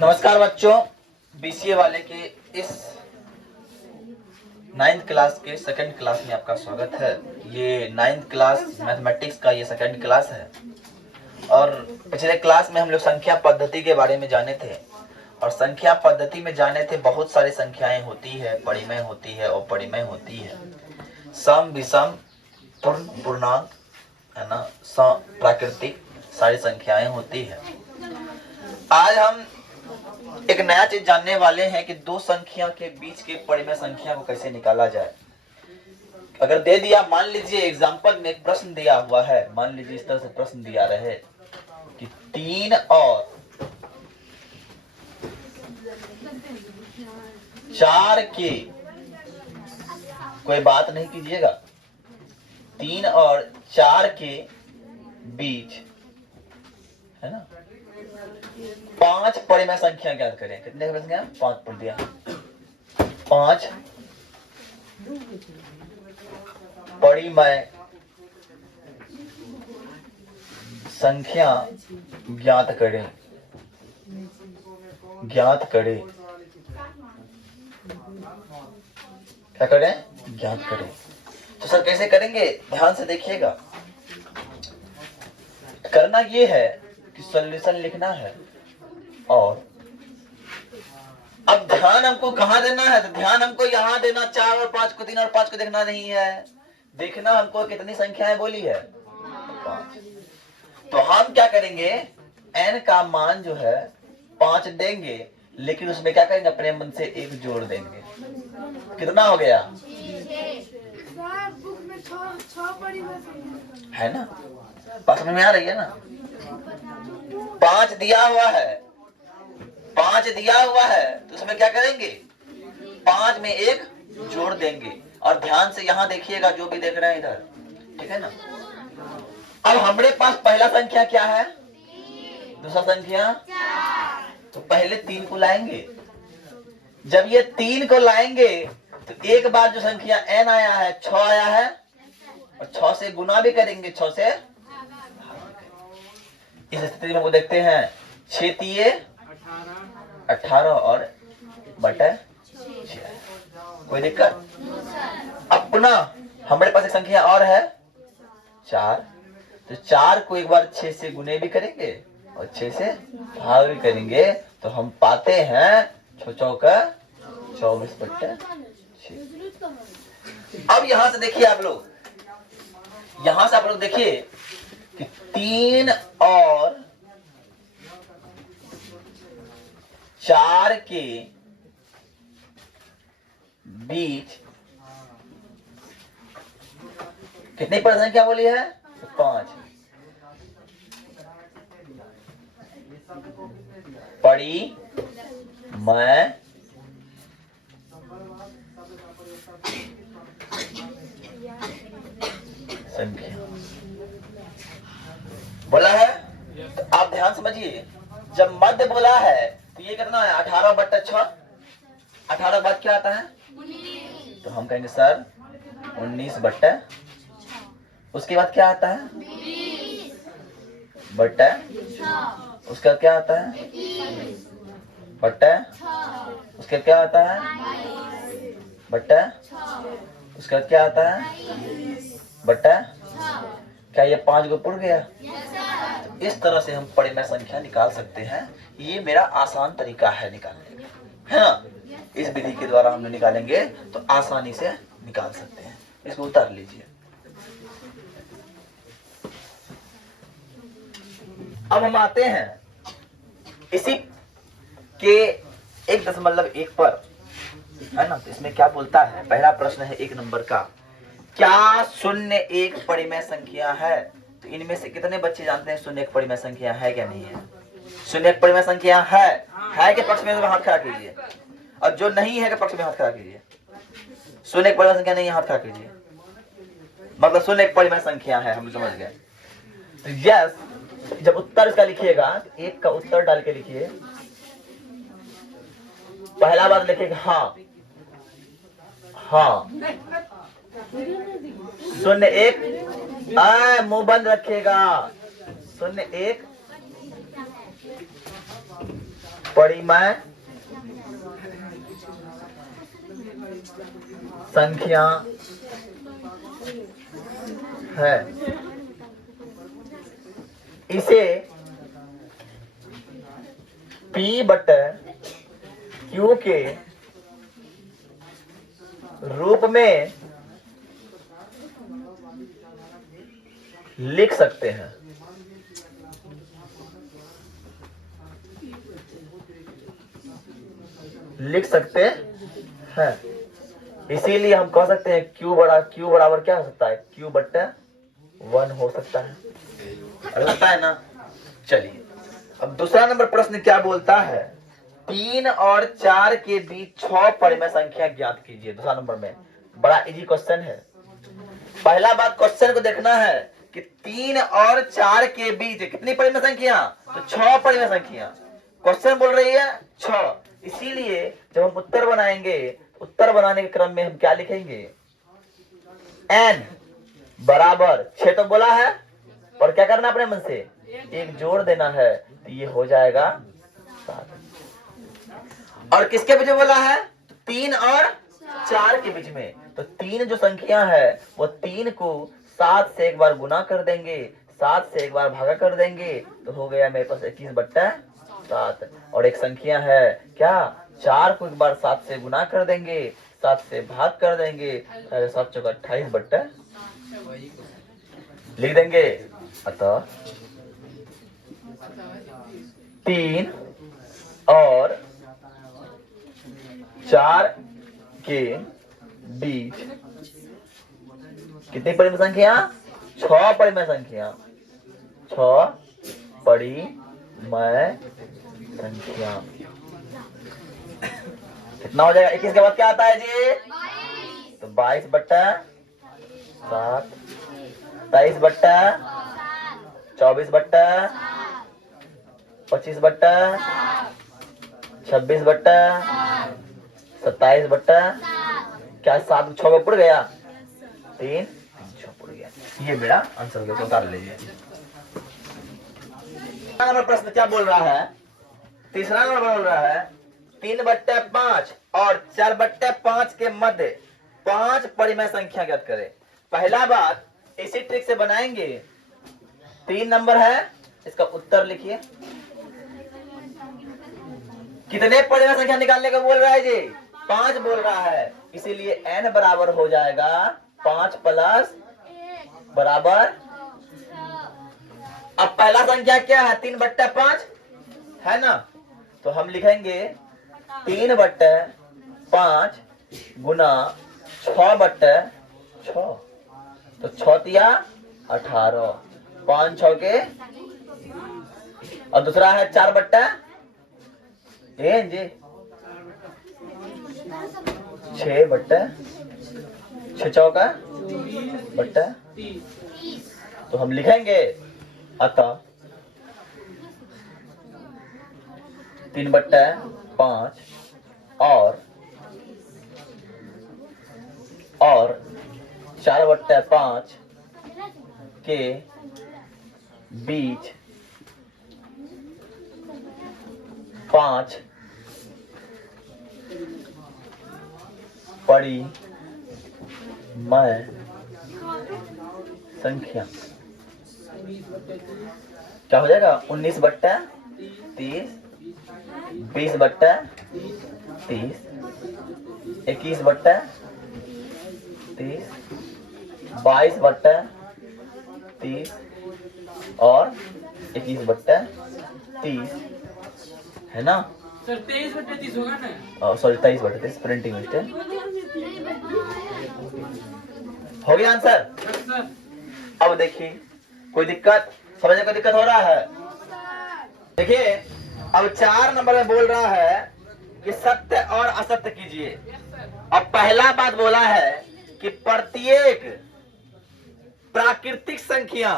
नमस्कार बच्चों, बीसीए वाले के इस 9th क्लास के सेकंड क्लास में आपका स्वागत है। ये 9th क्लास मैथमेटिक्स का ये सेकंड क्लास है और पिछले क्लास में हम लोग संख्या पद्धति के बारे में जाने थे और संख्या पद्धति में जाने थे बहुत सारी संख्याएं होती है, परिमेय होती है और परिमेय होती है, सम विषम पूर्ण पूर्णांक है ना, प्राकृतिक सारी संख्याएं होती है। आज हम एक नया चीज जानने वाले हैं कि दो संख्या के बीच के परिमेय संख्या को कैसे निकाला जाए। अगर दे दिया, मान लीजिए एग्जांपल में एक प्रश्न दिया हुआ है, मान लीजिए इस तरह से प्रश्न दिया रहे कि 3 और 4 के, कोई बात नहीं कीजिएगा, 3 और 4 के बीच है ना 5 परिमेय संख्या ज्ञात करें। कितने की संख्या? 5 पढ़ दिया। 5 परिमेय संख्या ज्ञात करें। क्या करें? ज्ञात करें। तो सर कैसे करेंगे? ध्यान से देखिएगा। करना ये है कि सॉल्यूशन लिखना है और अब ध्यान हमको कहाँ देना है? तो ध्यान हमको यहाँ देना। 4 और 5 को, 3 और 5 को देखना नहीं है। देखना हमको कितनी संख्याएं बोली है? 5। तो हम क्या करेंगे? n का मान जो है 5 देंगे, लेकिन उसमें क्या करेंगे? अपने मन से 1 जोड़ देंगे। कितना हो गया? है ना? बात समझ में आ रही है ना? 5 दिया हुआ है, 5 दिया हुआ है, तो उसमें क्या करेंगे? 5 में 1 जोड़ देंगे। और ध्यान से यहाँ देखिएगा, जो भी देख रहे हैं इधर, ठीक है ना? अब हमारे पास पहला संख्या क्या है? दूसरा संख्या 4। तो पहले 3 को लाएंगे। जब ये 3 को लाएंगे तो एक बार जो संख्या n आया है, 6 आया है, और 6 से गुना भी करेंगे, 6 से। इस स्थिति में वो देखते हैं 6 तिये 18 और बटे 6। कोई दिक्कत? अब पुनः हमारे पास एक संख्या और है 4। तो 4 को एक बार 6 से गुने भी करेंगे और 6 से भाग भी करेंगे, तो हम पाते हैं 6 चौका 24 बटे 6। अब यहां से देखिए आप लोग, यहां से आप लोग देखिए कि 3 और 4 के बीच कितनी परसेंट क्या बोली है? 5 परिमेय संख्या बोला है। तो आप ध्यान समझिए, जब मध्य बोला है तो ये कितना है? 18 बट्टा 6। 18 बाद क्या आता है? 19। तो हम कहेंगे सर 19 बट्टा, उसके बाद क्या आता है? 20 बट्टा, उसका क्या आता है? 21 बट्टा, उसका क्या आता है? 22 बट्टा, उसका क्या आता है? बट्टा। क्या ये 5 को पुर गया? तो इस तरह से हम परिमेय संख्या निकाल सकते हैं। ये मेरा आसान तरीका है निकालने का, है ना? इस विधि के द्वारा हम निकालेंगे तो आसानी से निकाल सकते हैं। इसको उतार लीजिए। अब हम आते हैं इसी के 1.1 पर, है ना? तो इसमें क्या बोलता है? पहला प्रश्न है 1 नंबर का, क्या 0 एक परिमेय संख्या है? तो इनमें से कितने बच्चे जानते हैं 0 एक परिमेय संख्या है क्या नहीं है? 0 एक परिमेय संख्या है के पक्ष में हाथ खड़ा कीजिए, और जो नहीं है के पक्ष में हाथ खड़ा कीजिए। 0 एक परिमेय संख्या नहीं है, हाथ खड़ा कीजिए। मतलब 0 एक परिमेय संख्या है, हम समझ गए। तो यस, जब उत्तर इसका लिखिएगा, 1 का उत्तर डाल के लिखिए। पहला बार लिखिएगा हाँ, 0 1 मुंह बंद रखिएगा। 0 1 परिमेय संख्या है। इसे P बटे Q के रूप में लिख सकते हैं। इसीलिए हम कह सकते हैं Q बराबर क्या हो सकता है? Q बट्टे 1 हो सकता है। लगता है ना? चलिए अब दूसरा नंबर प्रश्न क्या बोलता है? 3 और 4 के बीच 6 परिमेय संख्या ज्ञात कीजिए। दूसरा नंबर में बड़ा इजी क्वेश्चन है। पहला बात क्वेश्चन को देखना है कि 3 और 4 के बीच कितनी परिमेय संख्या? तो 6 परिमेय संख्या। क्वेश्चन बोल रही है 6। इसीलिए जब हम उत्तर बनाएंगे, उत्तर बनाने के क्रम में हम क्या लिखेंगे? n बराबर 6 तो बोला है, और क्या करना अपने मन से? एक जोड़ देना है, तो ये हो जाएगा 7। और किसके बीच में बोला है? 3 और 4 के बीच में। तो 3 जो संख्या है वो 3 को 7 से एक बार गुना कर देंगे, 7 से एक बार भागा कर देंगे, तो हो गया मेरे पास 21 बट्टा 7। और एक संख्या है क्या? 4 को एक बार 7 से गुना कर देंगे, 7 से भाग कर देंगे, 7 चौका 28 बट्टा लिख देंगे। अतः 3 और 4 के बीच कितनी परिमेय संख्या? 6 परिमेय संख्या। 6 परिमेय संख्या। कितना हो जाएगा? 21 के बाद क्या आता है जी? तो 22 बट्टा 7, 23 बट्टा 24 बट्टा 25 बट्टा 26 बट्टा 27 बट्टा क्या 7 6 में पड़ गया? 3 6 पड़ गया। ये मेरा आंसर हो गया। उतार लीजिए। नंबर प्रश्न क्या बोल रहा है? तीसरा नंबर बोल रहा है 3 बट्टे 5 और 4 बट्टे 5 के मध्य 5 परिमेय संख्या ज्ञात करें। पहला बात इसी ट्रिक से बनाएंगे। 3 नंबर है, इसका उत्तर लिखिए। कितने परिमेय संख्या निकालने को बोल रहा है जी? 5 बोल रहा है। इसीलिए n बराबर हो जाएगा 5 प्लस बराबर। अब पहला संख्या क्या है? 3 बट्टे 5 है ना? तो हम लिखेंगे 3 बट्टे 5 गुना 6 बट्टे 6। तो 6 तिया 18, 5 6 के। और दूसरा है 4 बट्टे जी 6 बट्टे 6 चौका बट्टे। तो हम लिखेंगे अतः 3 बट्टे 5 और 4 बट्टे 5 के बीच 5 परिमेय संख्या। क्या हो जाएगा? 19 बट्टा 30, 20 बट्टा 30, 21 बट्टा 30, 22 बट्टा 30 और 21 बट्टा 30 है ना? सर 23 बट्टे 30 होगा ना? सॉरी 23 बट्टे 30, प्रिंटिंग मिस्टेक हो गया आंसर। सर अब देखिए कोई दिक्कत समझने को दिक्कत हो रहा है? देखिए अब 4 नंबर में बोल रहा है कि सत्य और असत्य कीजिए। अब पहला बात बोला है कि प्रत्येक प्राकृतिक संख्या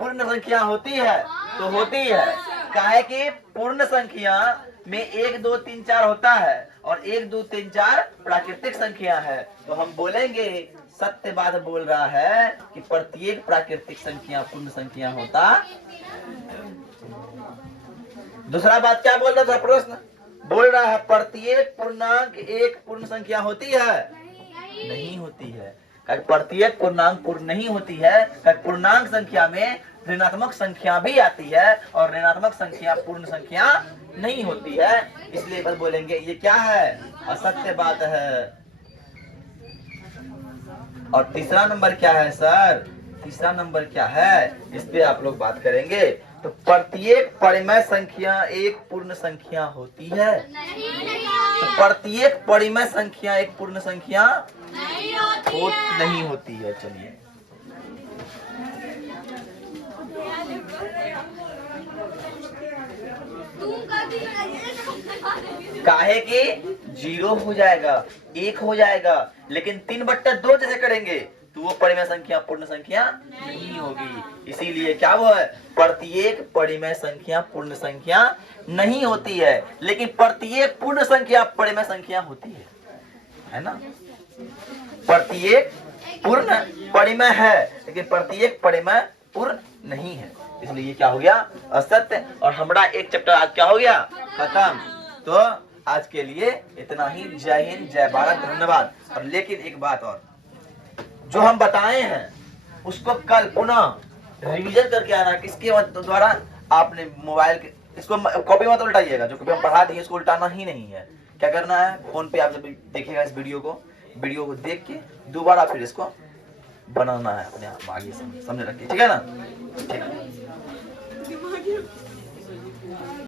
पूर्ण संख्या होती है, तो होती है। काहे कि पूर्ण संख्या में 1 2 3 4 होता है और 1 2 3 4 प्राकृतिक संख्या है। तो हम बोलेंगे सत्य बात बोल रहा है कि प्रत्येक प्राकृतिक संख्या पूर्ण संख्या होता दूसरा बात क्या बोल रहा था प्रश्न? बोल रहा है प्रत्येक पूर्णांक एक पूर्ण संख्या होती है? नहीं होती है। प्रत्येक पूर्णांक पूर्ण नहीं होती है। पूर्णांक संख्या में ऋणात्मक संख्या भी आती है और ऋणात्मक संख्या पूर्ण संख्या नहीं होती है। इसलिए बस बोलेंगे ये क्या है? असत्य बात है। और तीसरा नंबर क्या है सर? तीसरा नंबर क्या है, इस पे आप लोग बात करेंगे। तो प्रत्येक परिमेय संख्या एक पूर्ण संख्या होती है? तो प्रत्येक परिमेय संख्या एक पूर्ण संख्या नहीं होती है। चलिए, काहे कि 0 हो जाएगा, 1 हो जाएगा, लेकिन 3/2 जैसे करेंगे तो वो परिमेय संख्या पूर्ण संख्या नहीं होगी। इसीलिए क्या वो है? प्रत्येक परिमेय संख्या पूर्ण संख्या नहीं होती है, लेकिन प्रत्येक पूर्ण संख्या परिमेय संख्या होती है ना? प्रत्येक पूर्ण परिमेय है, लेकिन प्रत्येक परिमेय पूर्ण नहीं है। इसलिए ये क्या हो गया? असत्य। और हमारा एक चैप्टर आज क्या हो गया? खत्म। तो आज के लिए इतना ही। जय हिंद, जय भारत, धन्यवाद। और लेकिन एक बात और, जो हम बताए हैं उसको कल पुनः रिवीजन करके आना। किसके द्वारा? आपने मोबाइल के, इसको कॉपी मत उल्टाइएगा। जो कभी हम पढ़ा दिए इसको उल्टाना ही नहीं है। क्या करना है? फोन पे आप जब देखिएगा इस वीडियो को देख के दोबारा फिर इसको बनाना है अपने आप आगे समझ रखिए। ठीक है ना? ठीक है।